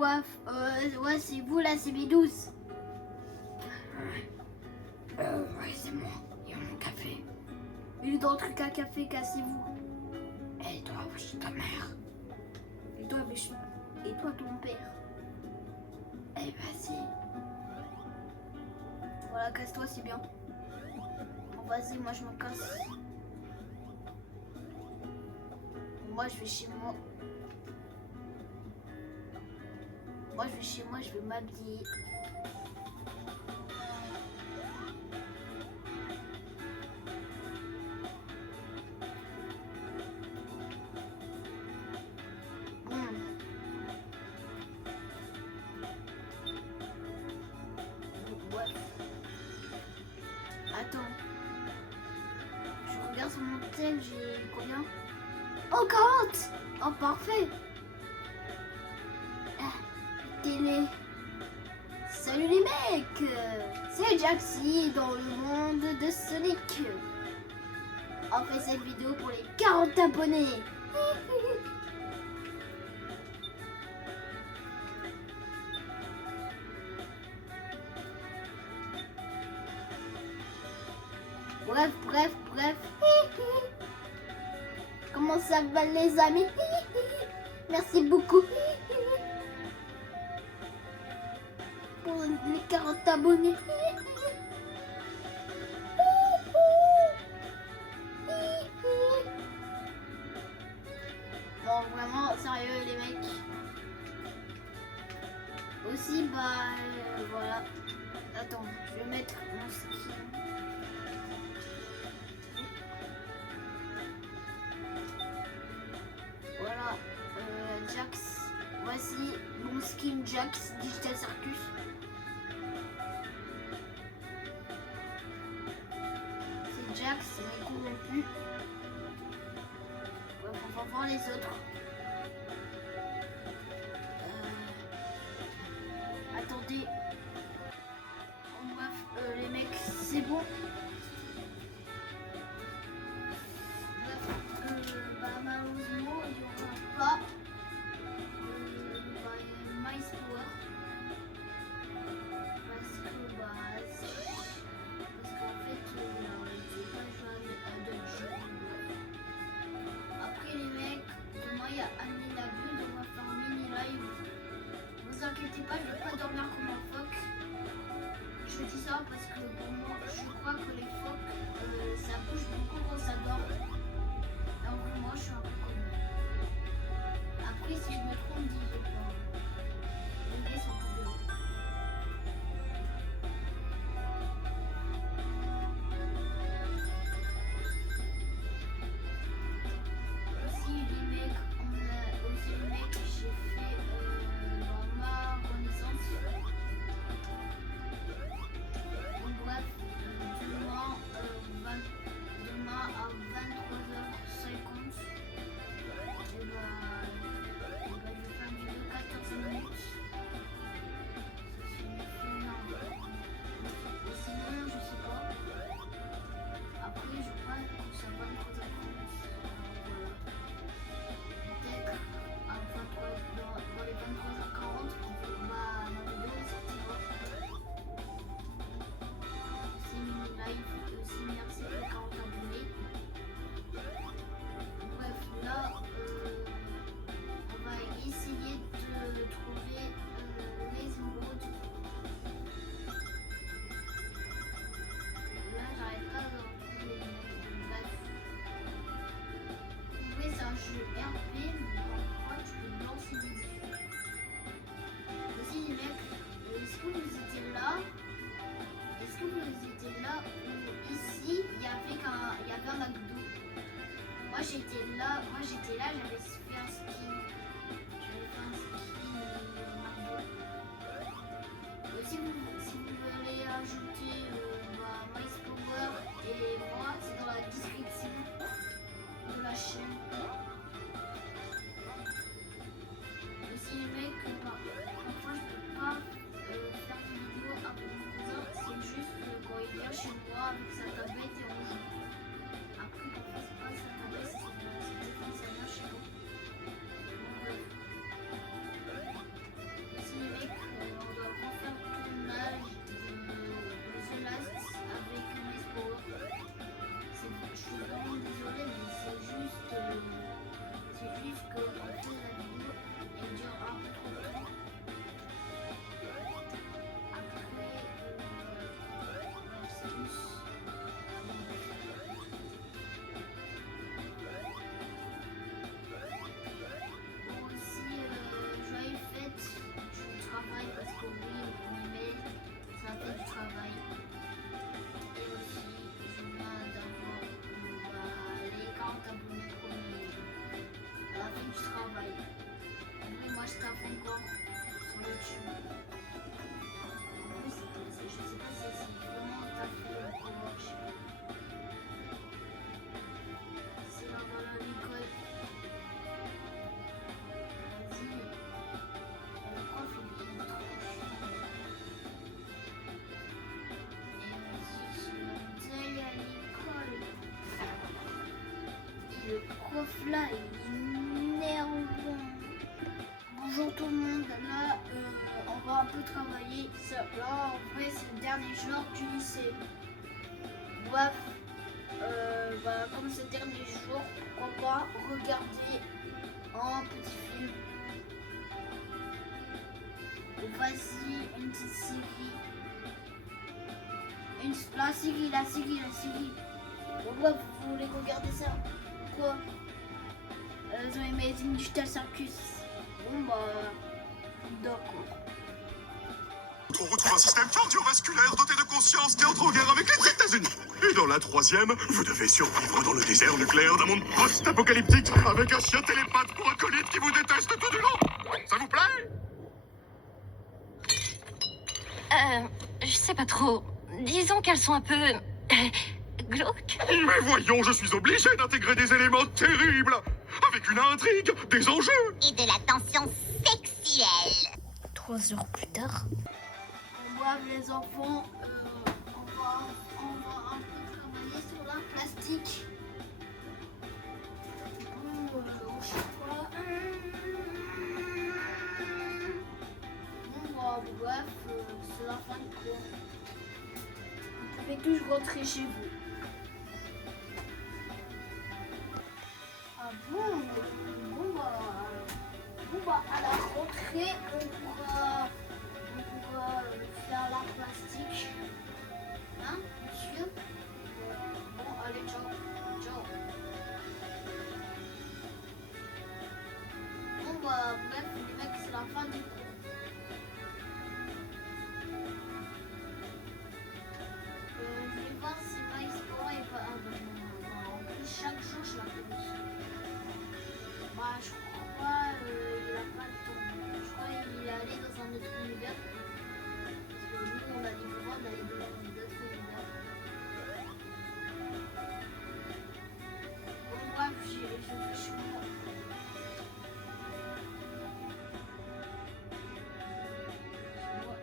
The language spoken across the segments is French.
boif. Ouais, c'est vous là, c'est B12. Ouais, c'est moi. Il y a mon café. Il est dans le truc à café, cassez-vous. Et toi, je suis ta mère. Et toi, et toi, ton père. Eh, vas-y. Voilà, casse-toi, c'est bien. Bon, vas-y, moi je me casse. Moi, je vais chez moi. Moi, je vais chez moi, je vais m'habiller. Ouais. Attends. Je regarde sur mon tel, j'ai combien? Oh, 40! Oh, parfait! Télé. Salut les mecs! C'est Jaxi dans le monde de Sonic. On fait cette vidéo pour les 40 abonnés. Bref. Comment ça va les amis? Merci beaucoup pour les 40 abonnés. Bon, vraiment, sérieux les mecs. Aussi, voilà. Attends, je vais mettre mon skin. Voilà, Jax. Voici mon skin Jax Digital Circus. C'est Jax, mais corrompu. Ouais, on va voir les autres. Attendez. Bref, les mecs, c'est bon. Malheureusement, il n'y aura pas Mice Power. Parce qu'en fait, il ne pas jouer à d'autres jeux. Après, les mecs, demain, il y a Annie la Bulle, on va faire un mini live. Ne vous inquiétez pas, je ne vais pas dormir comme un phoque. Je dis ça parce que pour moi, je crois que les phoques, ça bouge beaucoup quand ça dort. Donc moi, je suis un peu comme eux. Après, si je me trompe, dis-le. Les gars sont plus bien. Aussi, les mecs, j'ai fait dans ma renaissance. Donc bref, demain à 23h50, je vais faire une je tape encore sur YouTube. En plus, je sais pas si c'est vraiment taffé ou comment, je sais pas. C'est là dans l'école. Vas-y. Le prof, il est trop chiant. Et vas-y, je vais aller à l'école. Et le prof là, il est énervant. Bonjour tout le monde, là on va un peu travailler. Là en vrai c'est le dernier jour du lycée. Bref, comme c'est le dernier jour, pourquoi pas regarder un petit film. Vas-y, une petite série. La série. Bon, bref, vous voulez regarder ça? Quoi? The Amazing Digital Circus. Bon bah, d'accord. On retrouve un système cardiovasculaire doté de conscience qui entre en guerre avec les États-Unis. Et dans la troisième, vous devez survivre dans le désert nucléaire d'un monde post-apocalyptique avec un chien télépathe pour acolyte qui vous déteste tout du long. Ça vous plaît? Je sais pas trop. Disons qu'elles sont un peu... glauques. Mais voyons, je suis obligé d'intégrer des éléments terribles, avec une intrigue, des enjeux. Et de la tension sexuelle. 3 heures plus tard. Bref les enfants, on va un peu travailler sur la plastique. Je sais pas. Bon bah bref, c'est la fin du cours. Vous pouvez tous rentrer chez vous. Ah bon? Bon bah à la rentrée on pourra faire la plastique. Hein, monsieur? Bon, allez, ciao. Bon, bah, bref, les mecs, c'est la fin du cours. Je vais voir si Maïs Sport est pas. En plus, chaque jour, je l'appelle. Bah, je crois il a pas le temps. Je crois qu'il est allé dans un autre univers. Nous, on a des pouvoirs d'aller dans d'autres univers. Bon, bref, je fais chez moi.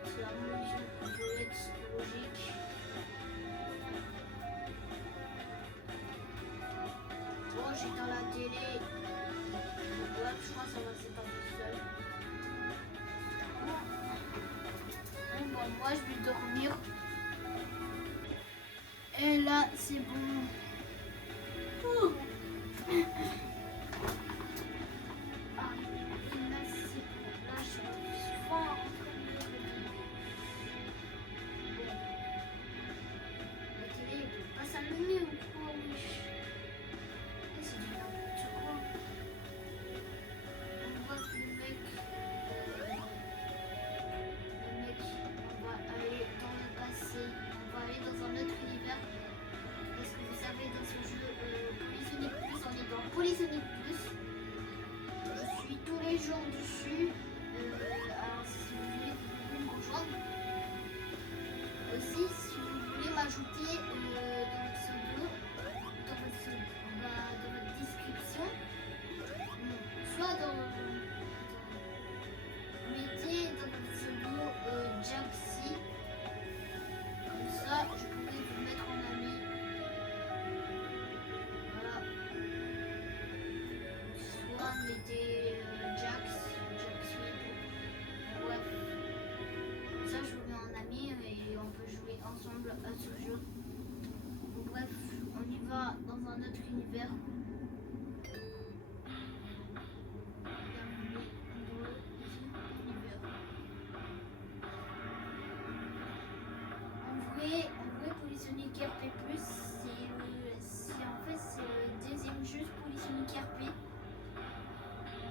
C'est la mesure violette logique. Bon, j'ai dans la télé. Bon, bref, je crois que ça va s'éteindre tout seul. Bon, bah, moi je vais dormir. Et là, c'est bon. Ouh. Ah, et là, c'est bon. Là, je suis fort en train de dormir. Bon. La télé, elle peut pas s'allumer ou quoi, wesh? C'est du n'importe quoi. On voit que le mec, on va aller dans le passé, on va aller dans un autre univers. Parce que vous savez, dans ce jeu Polysonic Plus, on est dans Polysonic Plus. Je suis tous les jours dessus. Alors si vous voulez, vous pouvez me rejoindre. Aussi, si vous voulez m'ajouter dans le pseudo, dans votre description, soit mettez dans votre pseudo Jaxi. Comme ça, je pourrais vous mettre en ami. Voilà. Soit mettez Jaxi. Bref. Comme ça, je vous mets en ami et on peut jouer ensemble à ce jeu. Bref, on y va dans un autre univers. Bienvenue dans l'univers. En vrai, Polysonic RP+, c'est le deuxième jeu Polysonic RP.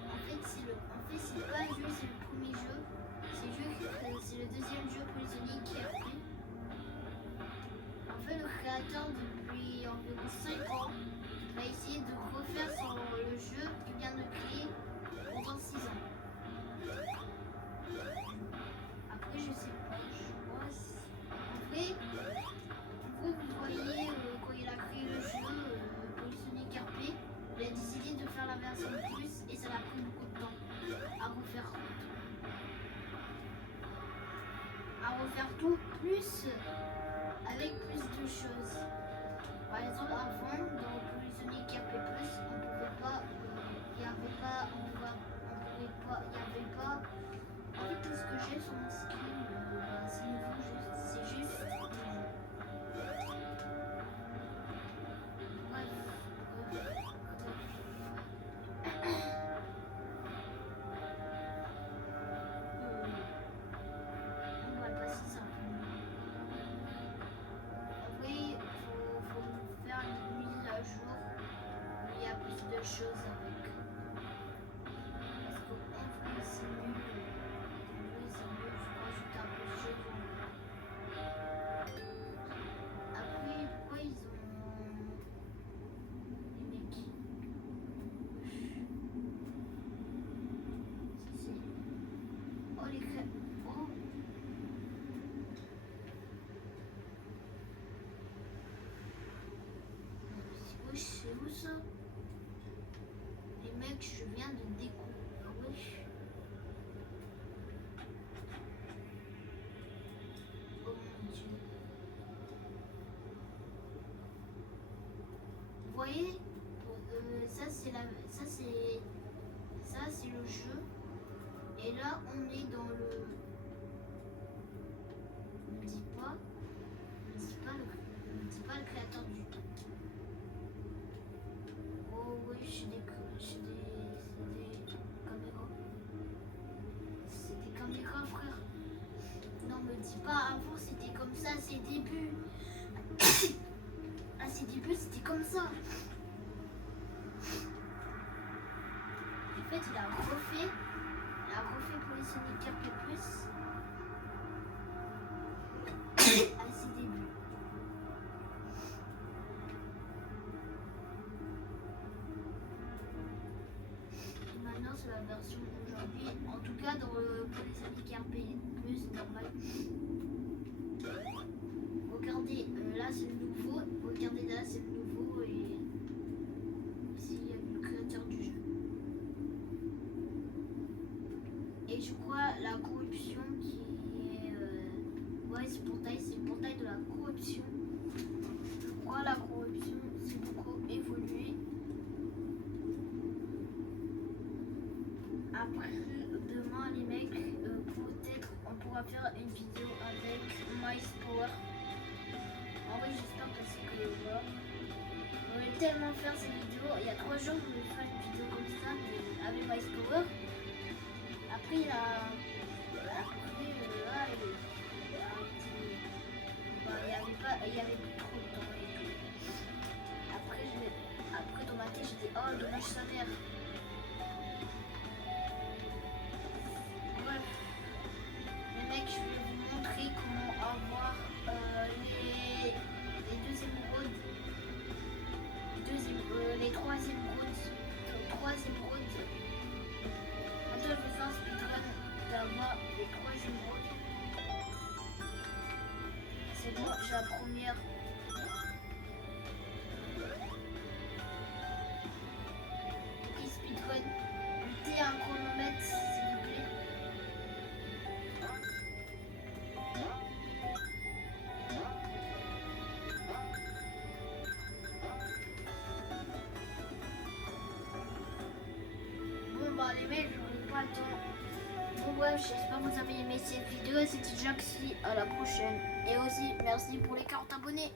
En fait, c'est pas un jeu, c'est le premier jeu. C'est le deuxième jeu Polysonic RP. En fait, le créateur, depuis environ 5 ans, va essayer de refaire le jeu qu'il vient de créer pendant 6 ans. refaire tout plus avec plus de choses. Par exemple, avant, dans Polyphonic RP+, on pouvait pas, il y avait pas, on pouvait pas, il y avait pas. En fait, tout ce que j'ai sur mon screen, c'est nouveau, c'est juste. On va le passer simplement. Oui, faut faire une mise à jour où il y a plus de choses avec. Parce qu'en vrai, c'est nul. En vrai, c'est nul. Faut rajouter un peu de choses. Après, pourquoi ils ont. Les mecs. C'est. Oh, les crêpes. Oh! C'est où ça? Les mecs, je viens de découvrir. Wesh. Oh mon dieu. Vous voyez? Ça c'est le jeu. Et là on est dans le. Ne me dis pas. Ne me dis pas le créateur du. Oh oui, j'ai des caméras. C'est des caméras, frère. Non, me dis pas, avant c'était comme ça, à ses débuts. À ses débuts, c'était comme ça. En fait, il a refait Polyphonic RP+. À ses débuts. Maintenant, c'est la version aujourd'hui. En tout cas, dans le Polyphonic RP+, normal. Regardez, là c'est le nouveau. Regardez là, c'est le nouveau. Et ici, il y a le créateur du jeu. Et je crois la corruption qui est. Ouais, c'est le portail de la corruption. Je crois la corruption, c'est beaucoup évolué. Après, demain, les mecs, peut-être on pourra faire une vidéo avec Mice Power. En vrai, j'espère parce que voilà. On voulait tellement faire cette vidéo. Il y a 3 jours, je voulais faire une vidéo comme ça avec Mice Power. Après, il y a. Il y avait plus trop de temps et tout. Après dans ma tête, j'ai dit oh dommage sa mère. Bref, les mecs, je vais vous montrer comment avoir les deuxièmes émeraudes, les troisième émeraudes. Maintenant, je vais faire un speedrun d'avoir les 3 émeraudes. C'est bon, j'ai la première. Ok, speedrun. Mettez un chronomètre, s'il vous plaît. Bon, bah, les mecs, j'aurai pas le temps. Bon, bref, j'espère que vous avez aimé cette vidéo. C'était Jaxi. À la prochaine. Et aussi, merci pour les 40 abonnés.